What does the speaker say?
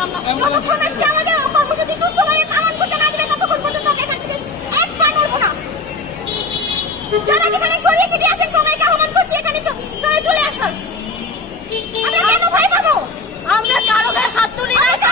করতাম না। যতক্ষণ আজকে আমাদের কর্মসূচি সুসময়ে পালন করতে না দিবে ততক্ষণ পর্যন্ত আমরা এখান থেকে এক পা নড়বো না। যারা যেখানে ছড়িয়ে ছিটিয়ে আছেন সবাইকে আহ্বান করছি এখানে সবাই চলে আসুন। আমরা কেন ভয় পাবো? আমরা কারো গায়ে হাত তুলি না।